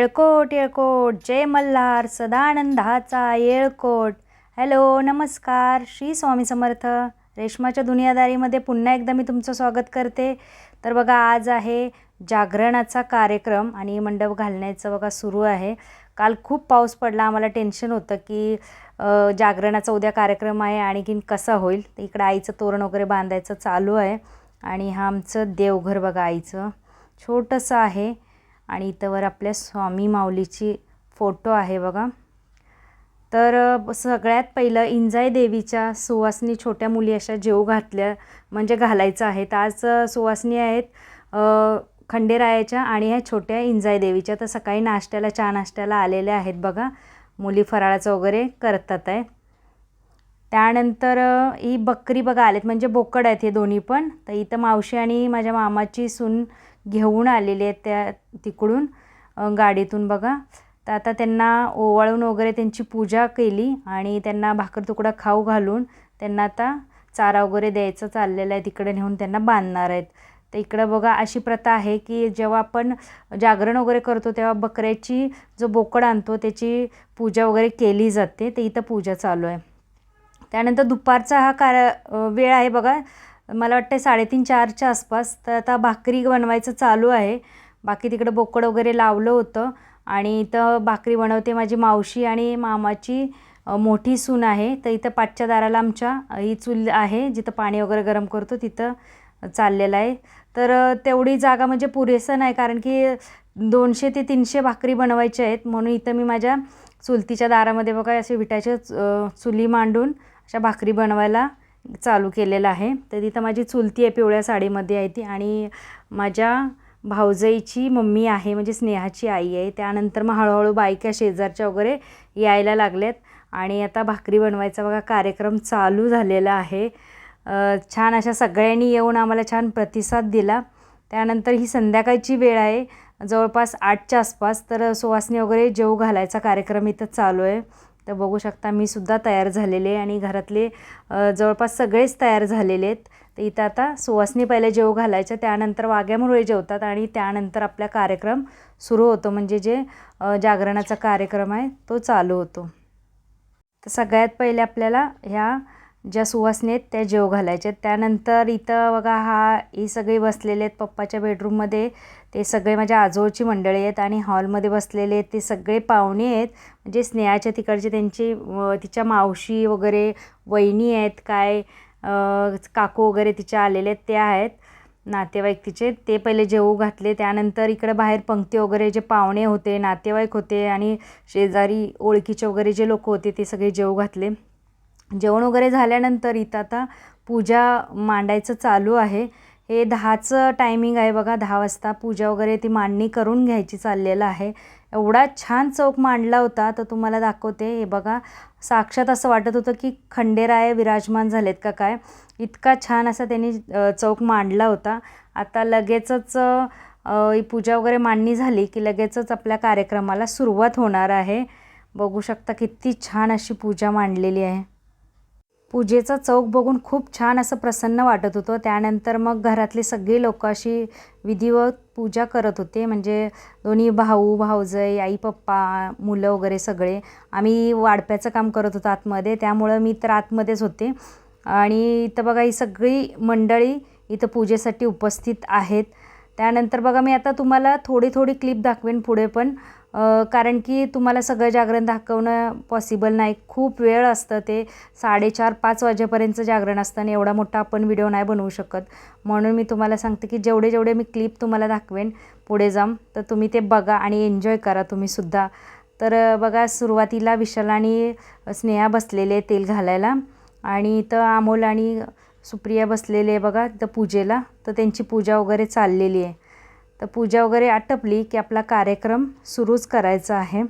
येळकोट येळकोट. जय मल्हार सदानंदाचा येळकोट. हॅलो नमस्कार. श्री स्वामी समर्थ. रेशमाच्या दुनियादारीमध्ये पुन्हा एकदा मी तुमचं स्वागत करते. तर बघा आज आहे जागरणाचा कार्यक्रम आणि मंडप घालण्याचं बघा सुरू आहे. काल खूप पाऊस पडला. आम्हाला टेन्शन होतं की जागरणाचा उद्या कार्यक्रम आहे आणखीन कसा होईल? तर इकडं आईचं तोरण वगैरे बांधायचं चालू आहे. आणि हा आमचं देवघर बघा आईचं. छोटंसं आहे. आणि इथं वर आपल्या स्वामी माऊलीची फोटो आहे बघा. तर सगळ्यात पहिलं इंजाई देवीच्या सुवासनी छोट्या मुली अशा जेव घातल्या म्हणजे घालायचं आहे. तर आज सुवासनी आहेत खंडेरायाच्या आणि ह्या छोट्या इंजाई देवीच्या. तर सकाळी नाश्त्याला चहा नाश्त्याला आलेल्या आहेत बघा. मुली फराळाचं वगैरे करतात आहे. त्यानंतर ही बकरी बघा आलेत म्हणजे बोकड आहेत हे दोन्ही पण. तर इथं मावशी आणि माझ्या मामाची सून घेऊन आलेले आहेत त्या तिकडून गाडीतून बघा. तर आता त्यांना ओवाळून वगैरे त्यांची पूजा केली आणि त्यांना भाकर तुकडा खाऊ घालून त्यांना आता चारा वगैरे द्यायचं चाललेलं आहे. तिकडे नेऊन त्यांना बांधणार आहेत. तर इकडं बघा अशी प्रथा आहे की जेव्हा आपण जागरण वगैरे करतो तेव्हा बकऱ्याची जो बोकड आणतो त्याची पूजा वगैरे केली जाते. तर इथं पूजा चालू आहे. त्यानंतर दुपारचा हा कार वेळ आहे बघा. मला वाटतं साडेतीन चारच्या आसपास. तर आता भाकरी बनवायचं चालू आहे. बाकी तिकडं बोकड वगैरे लावलं होतं. आणि इथं भाकरी बनवते माझी मावशी आणि मामाची मोठी सून आहे. तर इथं पाठच्या दाराला आमच्या ही चूल आहे जिथं पाणी वगैरे गरम करतो तिथं चाललेलं आहे. तर तेवढी जागा म्हणजे पुरेसं नाही कारण की दोनशे ते तीनशे भाकरी बनवायच्या आहेत. म्हणून इथं मी माझ्या चुलतीच्या दारामध्ये बघा असे विटाच्या चुली मांडून अशा भाकरी बनवायला चालू केलेलं आहे. तर तिथं माझी चुलती आहे पिवळ्या साडीमध्ये आहे ती आणि माझ्या भाऊजाईची मम्मी आहे म्हणजे स्नेहाची आई आहे. त्यानंतर मग हळूहळू बायका शेजारच्या वगैरे यायला लागल्यात आणि आता भाकरी बनवायचा बघा कार्यक्रम चालू झालेला आहे. छान अशा सगळ्यांनी येऊन आम्हाला छान प्रतिसाद दिला. त्यानंतर ही संध्याकाळची वेळ आहे जवळपास आठच्या आसपास. तर सुवासनी वगैरे जेव घालायचा कार्यक्रम इथं चालू आहे. तर बघू शकता मी सुद्धा तयार झालेले आहे आणि घरातले जवळपास सगळेच तयार झालेले आहेत. तर इथं आता सुवासनी पहिले जेव घालायचं त्यानंतर वाघ्यामुळे जेवतात आणि त्यानंतर आपला कार्यक्रम सुरू होतो. म्हणजे जे जागरणाचा कार्यक्रम आहे तो चालू होतो. तर सगळ्यात पहिले आपल्याला ह्या ज्या सुवासनी आहेत त्या जेव घालायच्या आहेत. त्यानंतर इथं बघा हा ही सगळी बसलेले आहेत पप्पाच्या बेडरूममध्ये ते सगळे माझ्या आजोळची मंडळी आहेत आणि हॉलमध्ये बसलेले आहेत ते सगळे पाहुणे आहेत. म्हणजे स्नेहाच्या तिकडचे त्यांची तिच्या मावशी वगैरे वहिनी आहेत काय काकू वगैरे तिच्या आलेले आहेत त्या आहेत. नातेवाईक तिचे ते पहिले जेवू घातले. त्यानंतर इकडे बाहेर पंक्ती वगैरे जे पाहुणे होते नातेवाईक होते आणि शेजारी ओळखीचे वगैरे जे लोक होते ते सगळे जेवू घातले. जेवण वगैरे झाल्यानंतर इथं आता पूजा मांडायचं चालू आहे. हे दहाचं टायमिंग आहे बघा दहा वाजता पूजा वगैरे ती मांडणी करून घ्यायची चाललेलं आहे. एवढा छान चौक मांडला होता तर तुम्हाला दाखवते. हे बघा साक्षात असं वाटत होतं की खंडेराय विराजमान झालेत का काय? इतका छान असा त्यांनी चौक मांडला होता. आता लगेचच ही पूजा वगैरे मांडणी झाली की लगेचच आपल्या कार्यक्रमाला सुरुवात होणार आहे. बघू शकता किती छान अशी पूजा मांडलेली आहे. पूजेचा चौक बघून खूप छान असं प्रसन्न वाटत होतं. त्यानंतर मग घरातले सगळे लोक अशी विधिवत पूजा करत होते. म्हणजे दोन्ही भाऊ भाऊजई आई पप्पा मुलं वगैरे सगळे आम्ही वाढप्याचं काम करत होतो आतमध्ये. त्यामुळं मी तर आतमध्येच होते. आणि इथं बघा ही सगळी मंडळी इथं पूजेसाठी उपस्थित आहेत. त्यानंतर बघा मी आता तुम्हाला थोडी थोडी क्लिप दाखवेन पुढे पण. कारण की तुम्हाला सगळं जागरण दाखवणं पॉसिबल नाही. खूप वेळ असतं ते. साडेचार पाच वाजेपर्यंतचं जागरण असतं आणि एवढा मोठा आपण व्हिडिओ नाही बनवू शकत. म्हणून मी तुम्हाला सांगते की जेवढे जेवढे मी क्लिप तुम्हाला दाखवेन पुढे जाऊन तर तुम्ही ते बघा आणि एन्जॉय करा तुम्हीसुद्धा तर बघा सुरुवातीला विशाल आणि स्नेहा बसलेले तेल घालायला आणि इथं अमोल आणि सुप्रिया बसलेले आहे बघा तर पूजेला. तर त्यांची पूजा वगैरे चाललेली आहे. तर पूजा वगैरे आटपली की आपला कार्यक्रम सुरूच करायचा आहे.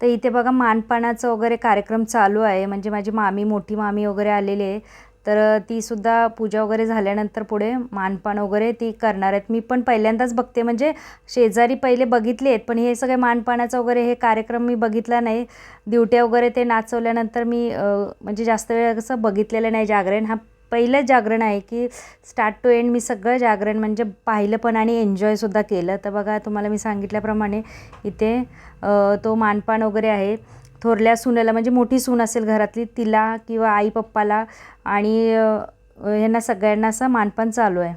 तर इथे बघा मानपानाचं वगैरे कार्यक्रम चालू आहे. म्हणजे माझी मामी मोठी मामी वगैरे आलेली आहे. तर तीसुद्धा पूजा वगैरे झाल्यानंतर पुढे मानपान वगैरे ती करणार आहेत. मी पण पहिल्यांदाच बघते. म्हणजे शेजारी पहिले बघितले आहेत पण हे सगळे मानपानाचं वगैरे हे कार्यक्रम मी बघितला नाही. दिवट्या वगैरे ते नाचवल्यानंतर मी म्हणजे जास्त वेळ कसं बघितलेलं नाही जागरण. हा पहिलं जागरण आहे की स्टार्ट टू एंड मी सगळं जागरण म्हणजे पाहिलं पण आणि एन्जॉयसुद्धा केलं. तर बघा तुम्हाला मी सांगितल्याप्रमाणे इथे तो मानपान वगैरे आहे. थोरल्या सुनेला म्हणजे मोठी सून असेल घरातली तिला किंवा आई पप्पाला आणि ह्यांना सगळ्यांना असं मानपान चालू आहे.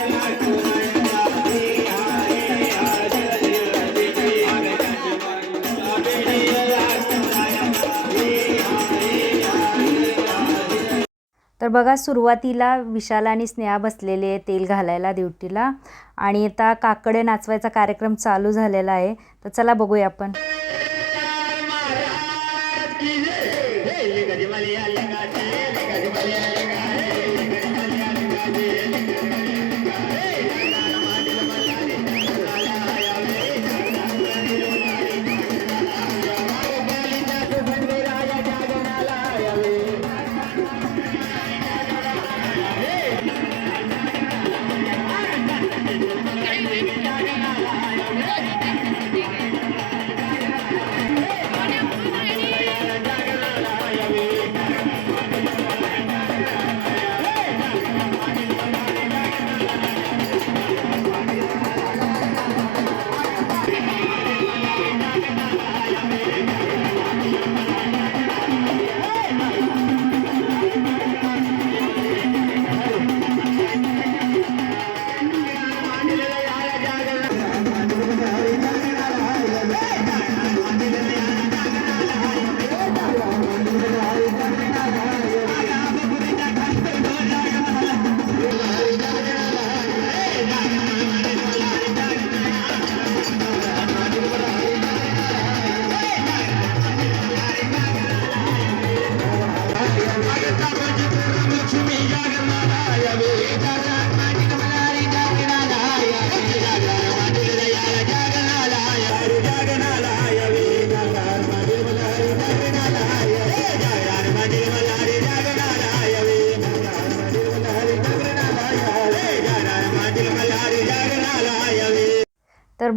तर बघा सुरुवातीला विशाल आणि स्नेहा बसलेले तेल घालायला ड्युटीला. आणि आता काकडे नाचवायचा कार्यक्रम चालू झालेला आहे. तर चला बघूया आपण.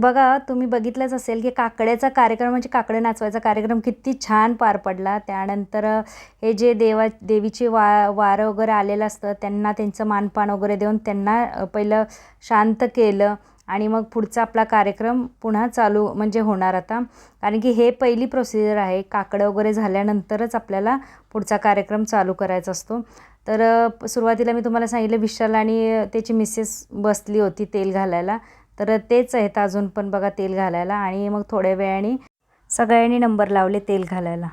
बघा तुम्ही बघितलंच असेल की काकड्याचा कार्यक्रम म्हणजे काकडे नाचवायचा कार्यक्रम किती छान पार पडला. त्यानंतर हे जे देवा देवीचे वा वारं वगैरे आलेलं असतं त्यांना त्यांचं मानपान वगैरे देऊन त्यांना पहिलं शांत केलं आणि मग पुढचा आपला कार्यक्रम पुन्हा चालू म्हणजे होणार आता. कारण की हे पहिली प्रोसिजर आहे काकडं वगैरे झाल्यानंतरच आपल्याला पुढचा कार्यक्रम चालू करायचा असतो. तर सुरुवातीला मी तुम्हाला सांगितलं विशाल आणि त्याची मिसेस बसली होती तेल घालायला. तर तेच आहेत अजून पण बघा तेल घालायला. आणि मग थोड्या वेळाने सगळ्यांनी नंबर लावले तेल घालायला.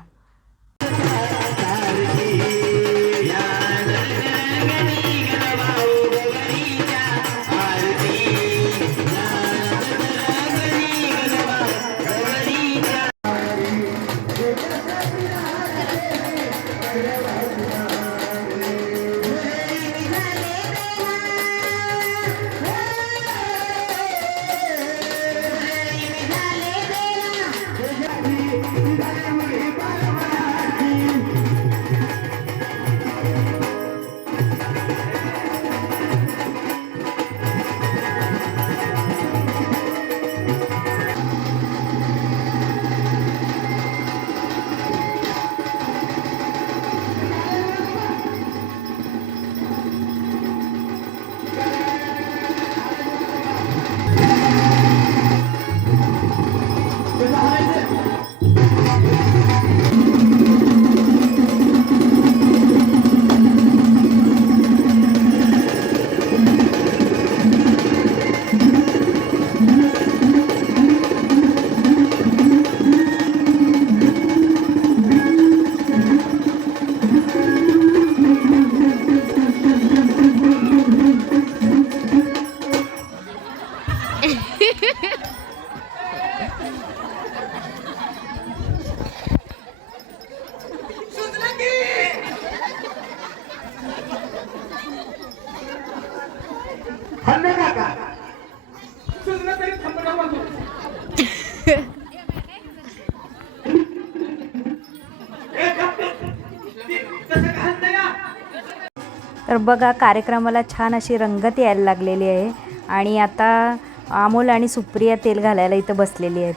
तर बघा कार्यक्रमाला छान अशी रंगत यायला लागलेली आहे. आणि आता अमोल आणि सुप्रिया तेल घालायला इथं बसलेली आहेत.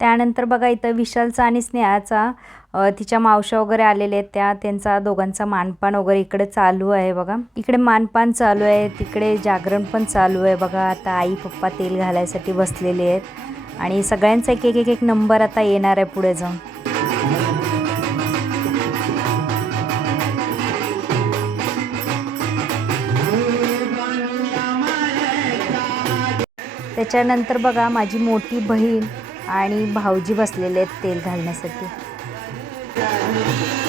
त्यानंतर बघा इथं विशालचा आणि स्नेहाचा तिच्या मावशा वगैरे आलेल्या आहेत त्या त्यांचा दोघांचा मानपान वगैरे इकडे चालू आहे बघा. इकडे मानपान चालू आहे तिकडे जागरण पण चालू आहे बघा. आता आई पप्पा तेल घालायसाठी बसलेले आहेत. आणि सगळ्यांचा एक एक एक एक नंबर आता येणार आहे पुढे जाऊन. त्याच्यानंतर बघा माझी मोठी बहीण आणि भाऊजी बसलेले आहेत तेल घालण्यासाठी. you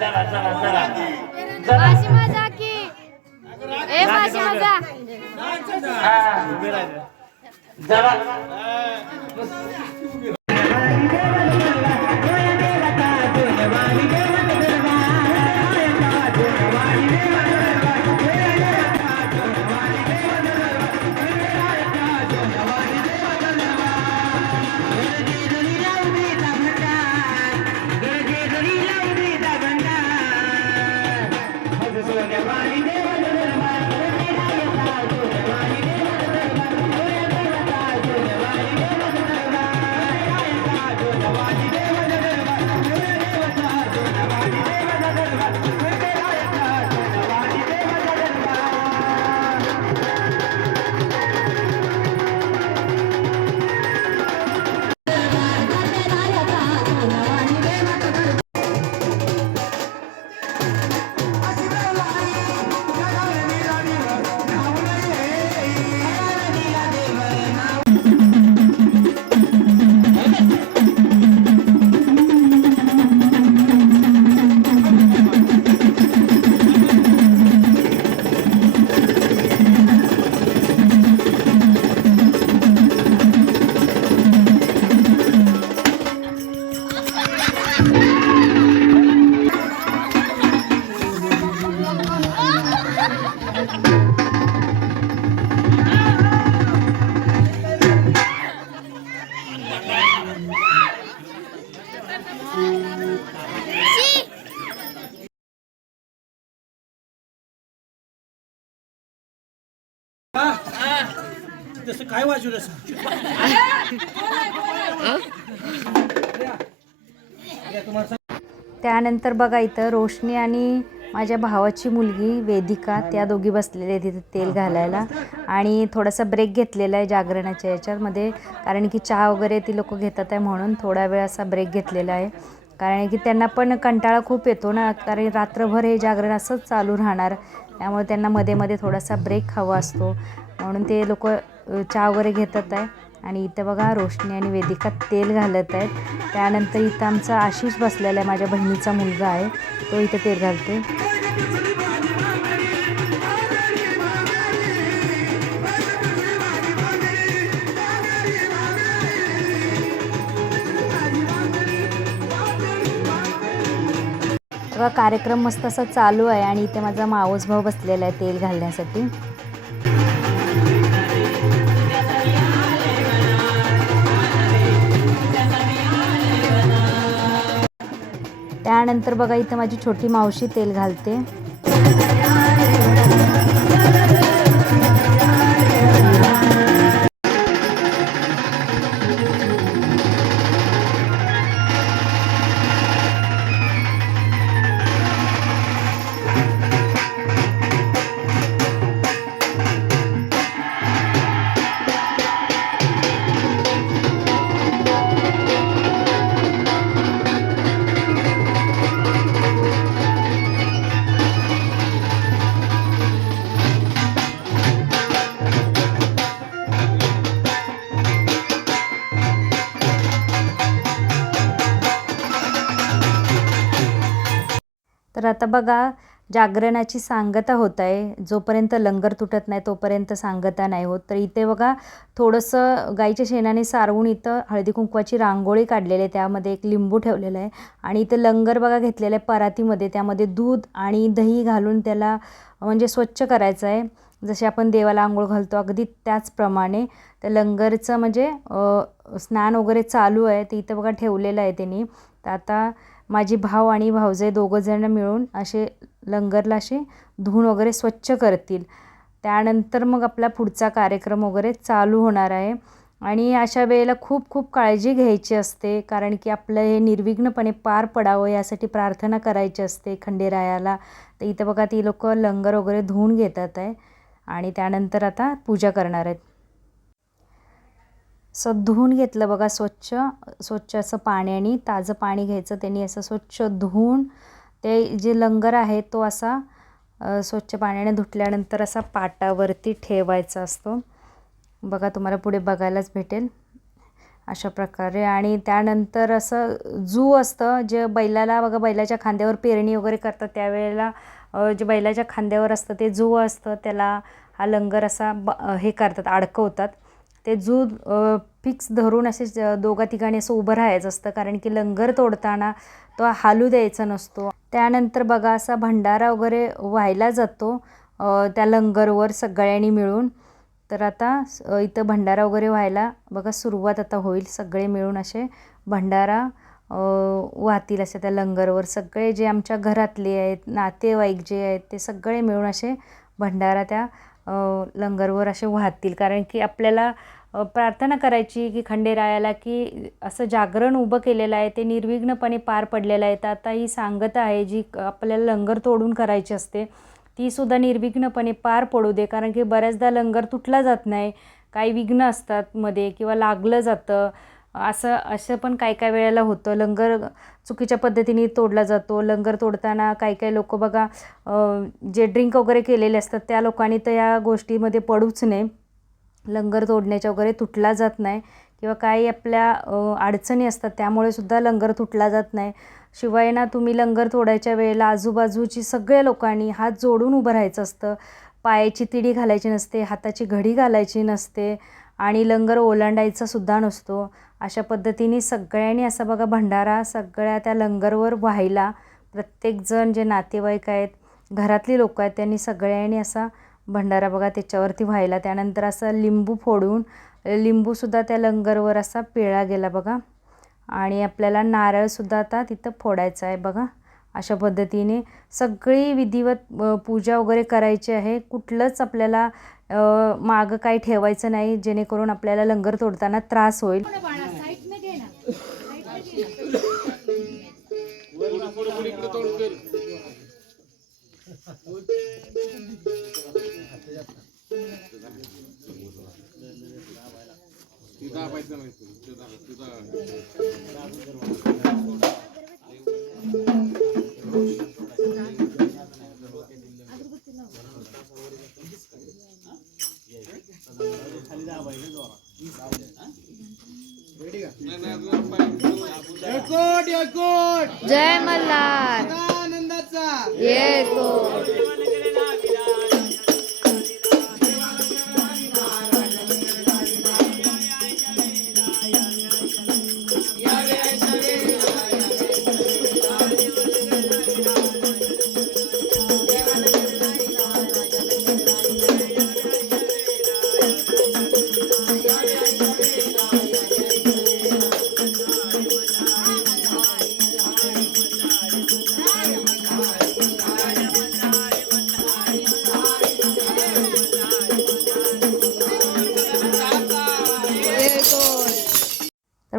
नाही, चला चला. चला. माशिमा जा की. ए माशिमा जा हा. जरा तसं काय वाजवलं त्यानंतर बघा इथं रोशनी आणि माझ्या भावाची मुलगी वेदिका त्या दोघी बसलेल्या आहेत तिथे तेल घालायला. आणि थोडासा ब्रेक घेतलेला आहे जागरणाच्या याच्यामध्ये कारण की चहा वगैरे ती लोक घेतात आहे म्हणून थोडा वेळ असा ब्रेक घेतलेला आहे. कारण की त्यांना पण कंटाळा खूप येतो ना कारण रात्रभर हे जागरण असंच चालू राहणार. त्यामुळे त्यांना मध्ये मध्ये थोडासा ब्रेक हवा असतो. म्हणून ते लोक चहा वगैरे घेतात आहे. आणि इथं बघा रोशनी आणि वेदिका तेल घालत आहेत. त्यानंतर इथं आमचा आशिष बसलेला आहे माझ्या बहिणीचा मुलगा आहे. तो इथं तेल घालतो कार्यक्रम मस्त असा चालू आहे आणि इथे माझा मावस भाऊ बसलेला आहे तेल घालण्यासाठी. त्यानंतर बघा इथं माझी छोटी मावशी तेल घालते. तर आता बघा जागरणाची सांगता होत आहे जोपर्यंत लंगर तुटत नाही तोपर्यंत सांगता नाही होत. तर इथे बघा थोडंसं गाईच्या शेणाने सारवून इथं हळदी कुंकवाची रांगोळी काढलेली आहे. त्यामध्ये एक लिंबू ठेवलेला आहे. आणि इथं लंगर बघा घेतलेलं आहे परातीमध्ये. त्यामध्ये दूध आणि दही घालून त्याला म्हणजे स्वच्छ करायचं आहे. जसे आपण देवाला आंघोळ घालतो अगदी त्याचप्रमाणे तर लंगरचं म्हणजे स्नान वगैरे चालू आहे. ते इथं बघा ठेवलेलं आहे त्यांनी. तर आता माझी भाव आणि भावजे दोघंजणं मिळून असे लंगरला असे धुवून वगैरे स्वच्छ करतील. त्यानंतर मग आपला पुढचा कार्यक्रम वगैरे चालू होणार आहे. आणि अशा वेळेला खूप खूप काळजी घ्यायची असते कारण की आपलं हे निर्विघ्नपणे पार पडावं यासाठी प्रार्थना करायची असते खंडेरायाला. तर इथं बघा ती लोक लंगर वगैरे धुवून घेतात आहे. आणि त्यानंतर आता पूजा करणार आहेत. असं धुवून घेतलं बघा स्वच्छ स्वच्छ असं पाण्याने ताजं पाणी घ्यायचं. त्यांनी असं स्वच्छ धुवून ते जे लंगर आहे तो असा स्वच्छ पाण्याने धुतल्यानंतर असा पाटावरती ठेवायचा असतो. बघा तुम्हाला पुढे बघायलाच भेटेल अशा प्रकारे. आणि त्यानंतर असं जू असतं जे बैलाला बघा बैलाच्या खांद्यावर पेरणी वगैरे करतात त्यावेळेला जे बैलाच्या खांद्यावर असतं ते जू असतं त्याला हा लंगर असा ब हे करतात अडकवतात. ते जू फिक्स धरून असे दोघा ठिकाणी असं उभं राहायचं असतं. कारण की लंगर तोडताना तो हालू द्यायचा नसतो. त्यानंतर बघा असा भंडारा वगैरे व्हायला जातो त्या लंगरवर सगळ्यांनी मिळून. तर आता इथं भंडारा वगैरे व्हायला बघा सुरुवात आता होईल. सगळे मिळून असे भंडारा वाहतील असे त्या लंगरवर. सगळे जे आमच्या घरातले आहेत नातेवाईक जे आहेत ते सगळे मिळून असे भंडारा त्या लंगरवर असे वाहतील. कारण की आपल्याला प्रार्थना करायची की खंडेरायाला की असं जागरण उभं केलेलं आहे ते निर्विघ्नपणे पार पडलेलं आहे. तर आता ही सांगत आहे जी क- आपल्याला लंगर तोडून करायची असते तीसुद्धा निर्विघ्नपणे पार पडू दे. कारण की बऱ्याचदा लंगर तुटला जात नाही. काही विघ्न असतात मध्ये किंवा लागलं जातं. असं असं पण काय काय वेळेला होतं. लंगर चुकीच्या पद्धतीने तोडला जातो. लंगर तोडताना काही काही लोक बघा जे ड्रिंक वगैरे केलेले असतात त्या लोकांनी तर या गोष्टीमध्ये पडूच नये. लंगर तोडण्याच्या वगैरे तुटला जात नाही. किंवा काही आपल्या अडचणी असतात त्यामुळे सुद्धा लंगर तुटला जात नाही. शिवाय ना तुम्ही लंगर तोडायच्या वेळेला आजूबाजूची सगळ्या लोकांनी हात जोडून उभं राहायचं असतं. पायाची तिडी घालायची नसते हाताची घडी घालायची नसते आणि लंगर ओलांडायचा सुद्धा नसतो. अशा पद्धतीने सगळ्यांनी असा बघा भंडारा सगळ्या त्या लंगरवर व्हायला प्रत्येकजण जे नातेवाईक आहेत घरातली लोक आहेत त्यांनी सगळ्यांनी असा भंडारा बघा त्याच्यावरती व्हायला. त्यानंतर असं लिंबू फोडून लिंबूसुद्धा त्या लंगरवर असा पिळा गेला बघा. आणि आपल्याला नारळसुद्धा आता तिथं फोडायचा आहे बघा. अशा पद्धतीने सगळी विधिवत पूजा वगैरे करायची आहे. कुठलंच आपल्याला मागं काही ठेवायचं नाही जेणेकरून आपल्याला लंगर तोडताना त्रास होईल.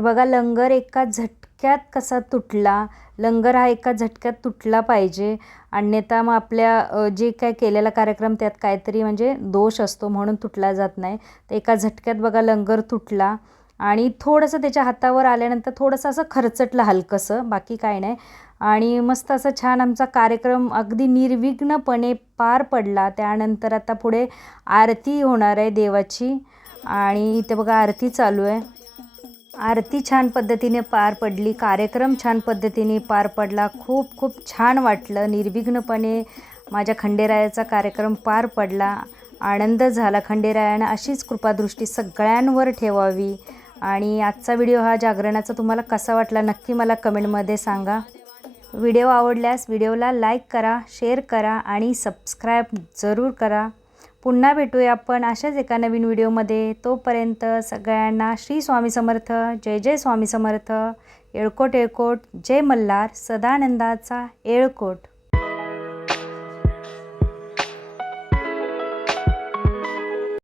बघा लंगर एका झटक्यात कसा तुटला? लंगर हा एका झटक्यात तुटला पाहिजे. अन्यथा मग आपल्या जे काय केलेला कार्यक्रम त्यात काहीतरी म्हणजे दोष असतो म्हणून तुटला जात नाही. तर एका झटक्यात बघा लंगर तुटला. आणि थोडंसं त्याच्या हातावर आल्यानंतर थोडंसं असं खरचटलं हलकंसं बाकी काय नाही. आणि मस्त असं छान आमचा कार्यक्रम अगदी निर्विघ्नपणे पार पडला. त्यानंतर आता पुढे आरती होणार आहे देवाची. आणि इथे बघा आरती चालू आहे. आरती छान पद्धतीने पार पडली कार्यक्रम छान पद्धतीने पार पडला. खूप खूप छान वाटलं. निर्विघ्नपणे माझ्या खंडेरायाचा कार्यक्रम पार पडला. आनंद झाला खंडेरायानं. अशीच कृपादृष्टी सगळ्यांवर ठेवावी. आणि आजचा व्हिडिओ हा जागरणाचा तुम्हाला कसा वाटला नक्की मला कमेंटमध्ये सांगा. व्हिडिओ आवडल्यास व्हिडिओला लाईक करा शेअर करा आणि सबस्क्राईब जरूर करा. पुन्हा भेटूया आपण अशाच एका नवीन व्हिडिओमध्ये. तोपर्यंत सगळ्यांना श्री स्वामी समर्थ जय जय स्वामी समर्थ. येळकोट येळकोट जय मल्हार सदानंदाचा येळकोट.